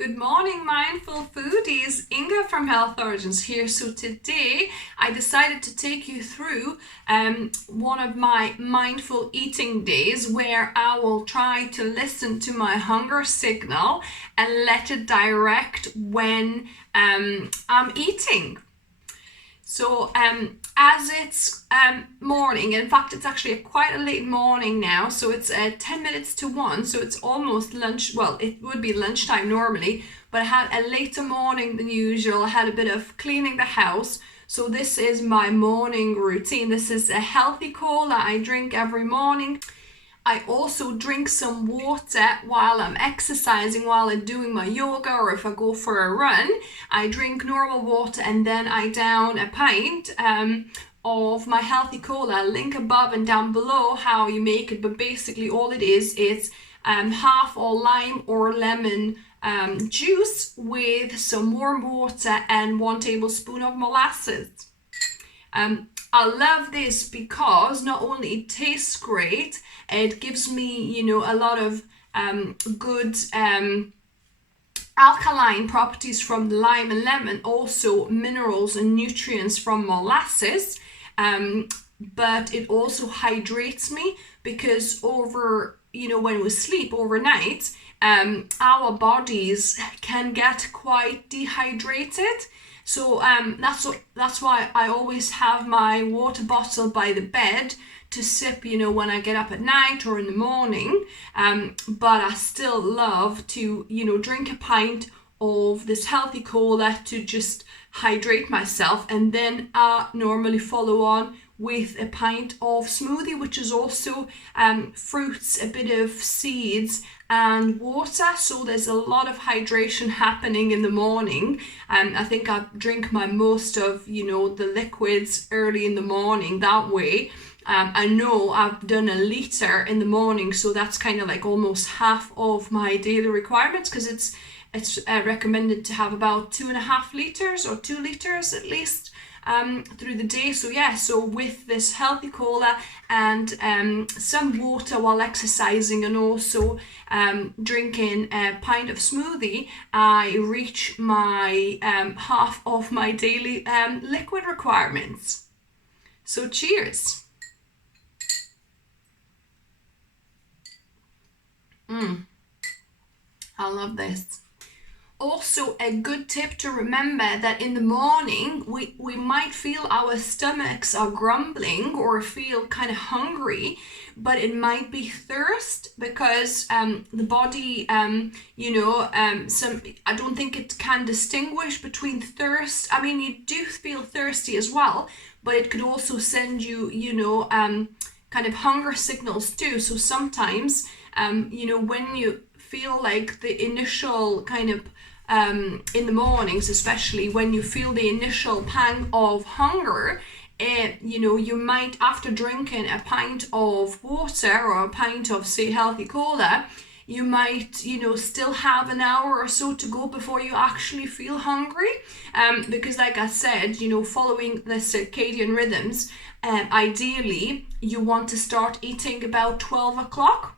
Good morning, mindful foodies. Inga from Health Origins here. So today I decided to take you through one of my mindful eating days where I will try to listen to my hunger signal and let it direct when I'm eating. So as it's morning, in fact it's actually quite a late morning now, so it's 10 minutes to 1, so it's almost lunch. Well, it would be lunchtime normally, but I had a later morning than usual. I had a bit of cleaning the house, so this is my morning routine. This is a healthy cola I drink every morning. I also drink some water while I'm exercising, while I'm doing my yoga, or if I go for a run. I drink normal water and then I down a pint of my healthy cola. I'll link above and down below how you make it, but basically all it is half or lime or lemon juice with some warm water and 1 tablespoon of molasses. I love this because not only it tastes great, it gives me, a lot of good alkaline properties from the lime and lemon, also minerals and nutrients from molasses, but it also hydrates me because when we sleep overnight, our bodies can get quite dehydrated. So that's why I always have my water bottle by the bed to sip, when I get up at night or in the morning. But I still love to, drink a pint of this healthy cola to just hydrate myself. And then I normally follow on with a pint of smoothie, which is also fruits, a bit of seeds and water. So there's a lot of hydration happening in the morning. I think I drink my most of, the liquids early in the morning that way. I know I've done 1 liter in the morning, so that's kind of like almost half of my daily requirements, because it's recommended to have about 2.5 liters or 2 liters at least through the day. So with this healthy cola and some water while exercising, and also drinking a pint of smoothie, I reach my half of my daily liquid requirements. So cheers. I love this. Also, a good tip to remember that in the morning we might feel our stomachs are grumbling or feel kind of hungry, but it might be thirst, because the body, I don't think it can distinguish between thirst. I mean, you do feel thirsty as well, but it could also send you, kind of hunger signals too. So sometimes, when you feel like the initial kind of in the mornings, especially when you feel the initial pang of hunger, you might, after drinking a pint of water or a pint of, say, healthy cola, you might, still have an hour or so to go before you actually feel hungry. Because like I said, following the circadian rhythms, ideally you want to start eating about 12 o'clock.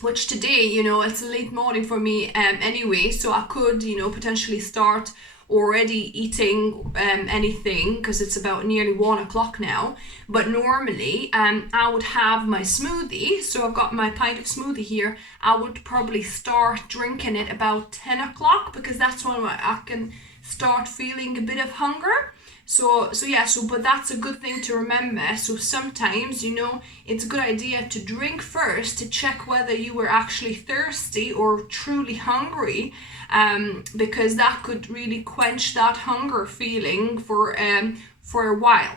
Which today, it's a late morning for me anyway, so I could, potentially start already eating anything, because it's about nearly 1 o'clock now. But normally I would have my smoothie, so I've got my pint of smoothie here. I would probably start drinking it about 10 o'clock, because that's when I can start feeling a bit of hunger. But that's a good thing to remember. So sometimes, it's a good idea to drink first to check whether you were actually thirsty or truly hungry, because that could really quench that hunger feeling for a while.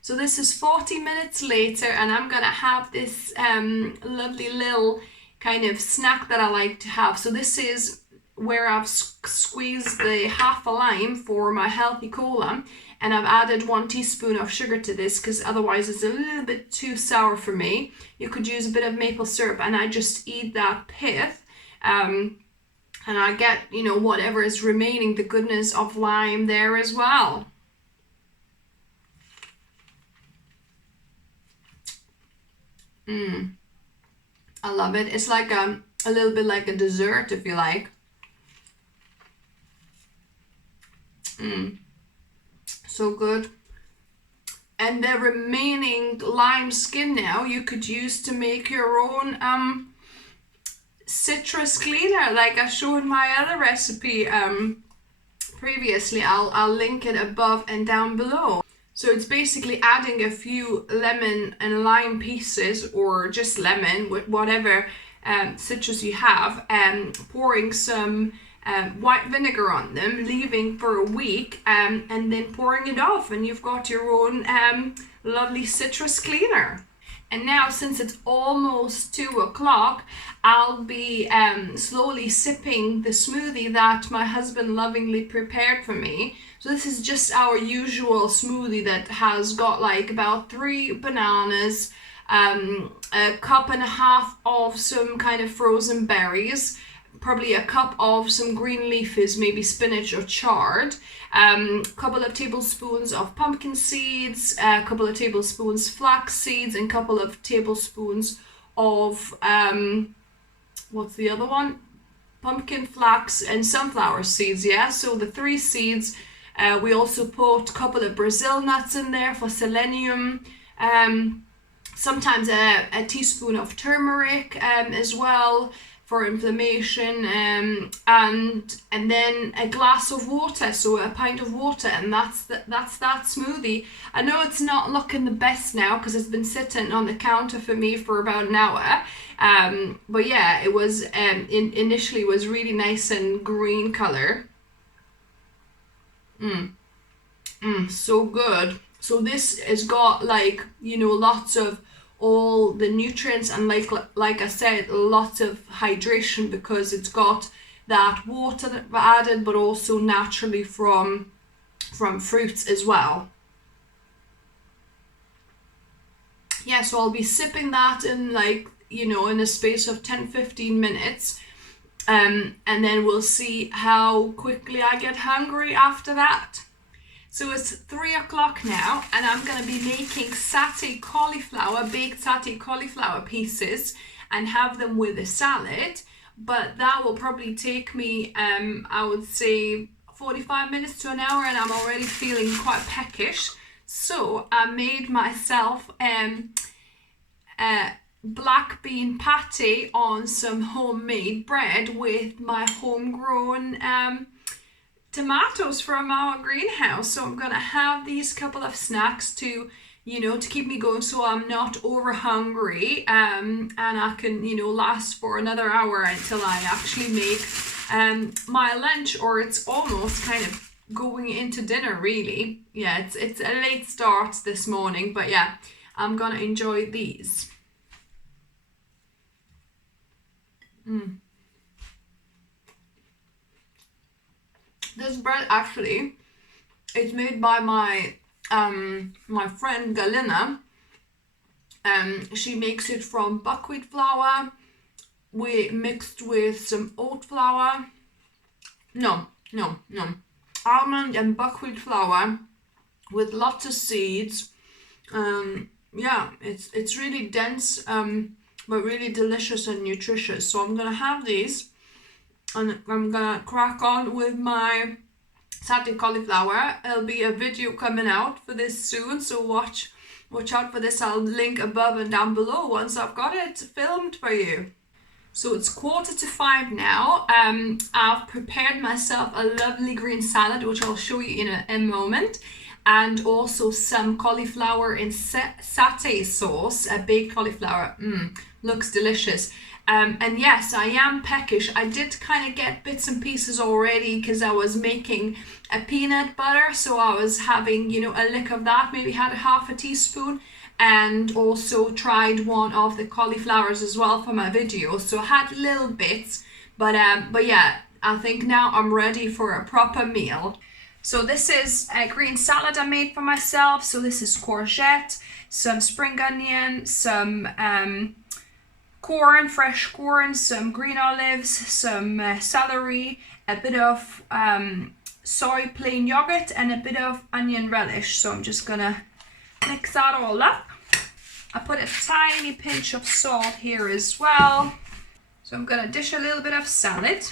So this is 40 minutes later, and I'm gonna have this lovely little kind of snack that I like to have. So this is where I've squeezed the half a lime for my healthy cola, and I've added 1 teaspoon of sugar to this, because otherwise it's a little bit too sour for me. You could use a bit of maple syrup, and I just eat that pith, and I get, whatever is remaining, the goodness of lime there as well. I love it. It's like a little bit like a dessert, if you like. So good. And the remaining lime skin now you could use to make your own citrus cleaner, like I showed my other recipe previously. I'll link it above and down below. So it's basically adding a few lemon and lime pieces, or just lemon with whatever citrus you have, and pouring some white vinegar on them, leaving for a week, and then pouring it off, and you've got your own lovely citrus cleaner. And now, since it's almost 2 o'clock, I'll be slowly sipping the smoothie that my husband lovingly prepared for me. So this is just our usual smoothie that has got like about 3 bananas, a cup and a half of some kind of frozen berries, probably a cup of some green leafies, maybe spinach or chard, a couple of tablespoons of pumpkin seeds, a couple of tablespoons flax seeds, and a couple of tablespoons of what's the other one? Pumpkin, flax, and sunflower seeds. Yeah, so the 3 seeds. We also put a couple of Brazil nuts in there for selenium. Sometimes a teaspoon of turmeric as well for inflammation, and then a glass of water, so a pint of water, and that's that smoothie. I know it's not looking the best now because it's been sitting on the counter for me for about an hour, but yeah, it was initially was really nice and green color. So good. So this has got, like, you know, lots of all the nutrients, and like I said, lots of hydration, because it's got that water that we added, but also naturally from fruits as well. Yeah, so I'll be sipping that in, like, you know, in a space of 10-15 minutes, and then we'll see how quickly I get hungry after that. So it's 3 o'clock now, and I'm going to be making satay cauliflower, baked satay cauliflower pieces, and have them with a salad. But that will probably take me, I would say, 45 minutes to an hour, and I'm already feeling quite peckish. So I made myself black bean pate on some homemade bread with my homegrown tomatoes from our greenhouse. So I'm gonna have these couple of snacks to, you know, to keep me going, so I'm not over hungry, and I can, you know, last for another hour until I actually make my lunch, or it's almost kind of going into dinner, really. Yeah, it's a late start this morning, but yeah, I'm gonna enjoy these. This bread actually is made by my my friend Galina. She makes it from buckwheat flour, mixed with some oat flour. No. Almond and buckwheat flour with lots of seeds. Yeah, it's really dense, but really delicious and nutritious. So I'm gonna have these, and I'm gonna crack on with my satay cauliflower. There'll be a video coming out for this soon, so watch out for this. I'll link above and down below once I've got it filmed for you. So it's 4:45 now. I've prepared myself a lovely green salad, which I'll show you in a moment, and also some cauliflower in satay sauce, a baked cauliflower. Looks delicious. And yes, I am peckish. I did kind of get bits and pieces already because I was making a peanut butter, so I was having, you know, a lick of that, maybe had a half a teaspoon, and also tried one of the cauliflowers as well for my video. So I had little bits, but yeah, I think now I'm ready for a proper meal. So this is a green salad I made for myself. So this is courgette, some spring onion, some corn, fresh corn, some green olives, some celery, a bit of soy plain yogurt, and a bit of onion relish. So I'm just gonna mix that all up. I put a tiny pinch of salt here as well. So I'm gonna dish a little bit of salad.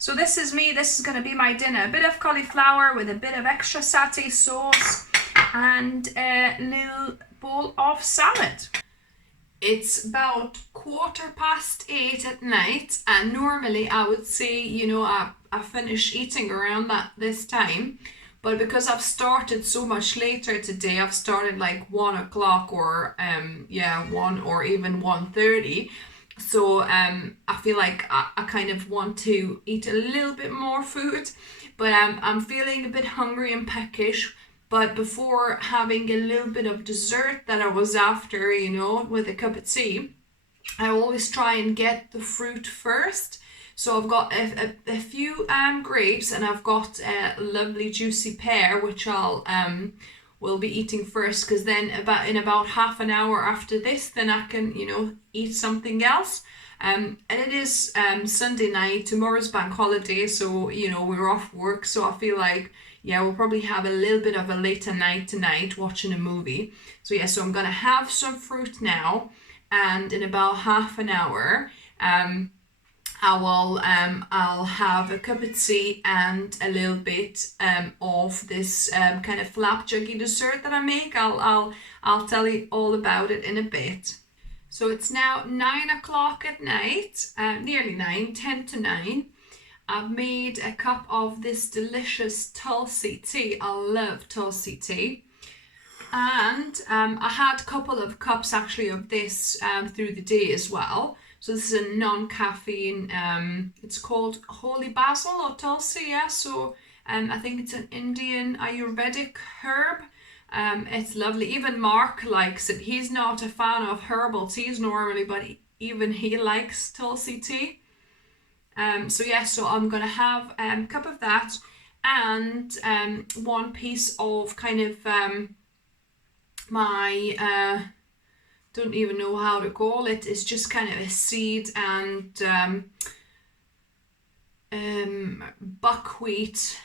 So this is me. This is going to be my dinner. A bit of cauliflower with a bit of extra satay sauce and a little bowl of salad. It's about 8:15 at night, and normally I would say, you know, I finish eating around this time. But because I've started so much later today, I've started like 1 o'clock or 1 or even 1:30. So I feel like I kind of want to eat a little bit more food, but I'm feeling a bit hungry and peckish. But before having a little bit of dessert that I was after, you know, with a cup of tea, I always try and get the fruit first. So I've got a few grapes, and I've got a lovely juicy pear, which I'll will be eating first, because then in about half an hour after this, then I can, you know, eat something else. And it is Sunday night. Tomorrow's bank holiday, so you know we're off work. So I feel like, yeah, we'll probably have a little bit of a later night tonight watching a movie. So yeah, so I'm gonna have some fruit now, and in about half an hour, I'll have a cup of tea and a little bit of this kind of flapjaggy dessert that I make. I'll tell you all about it in a bit. So it's now 9 o'clock at night, nearly 9, 10 to 9. I've made a cup of this delicious Tulsi tea. I love Tulsi tea. And I had a couple of cups actually of this through the day as well. So this is a non-caffeine, it's called holy basil or tulsi, yeah. So I think it's an Indian Ayurvedic herb. It's lovely. Even Mark likes it. He's not a fan of herbal teas normally, but even he likes Tulsi tea. So yeah, so I'm gonna have a cup of that, and one piece of kind of my don't even know how to call it. It's just kind of a seed and buckwheat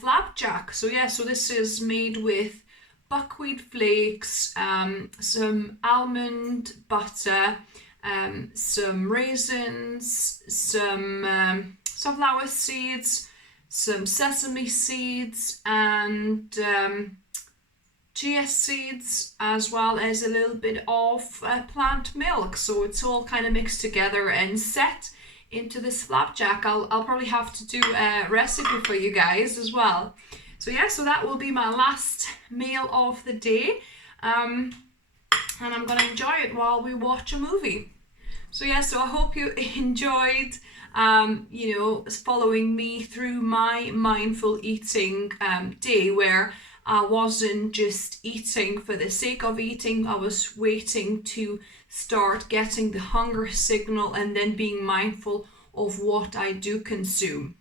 flapjack. So yeah, so this is made with buckwheat flakes, some almond butter, some raisins, some sunflower seeds, some sesame seeds, and chia seeds, as well as a little bit of plant milk. So it's all kind of mixed together and set into this flapjack. I'll probably have to do a recipe for you guys as well. So yeah, so that will be my last meal of the day, and I'm gonna enjoy it while we watch a movie. So yeah, so I hope you enjoyed you know, following me through my mindful eating day, where I wasn't just eating for the sake of eating. I was waiting to start getting the hunger signal and then being mindful of what I do consume.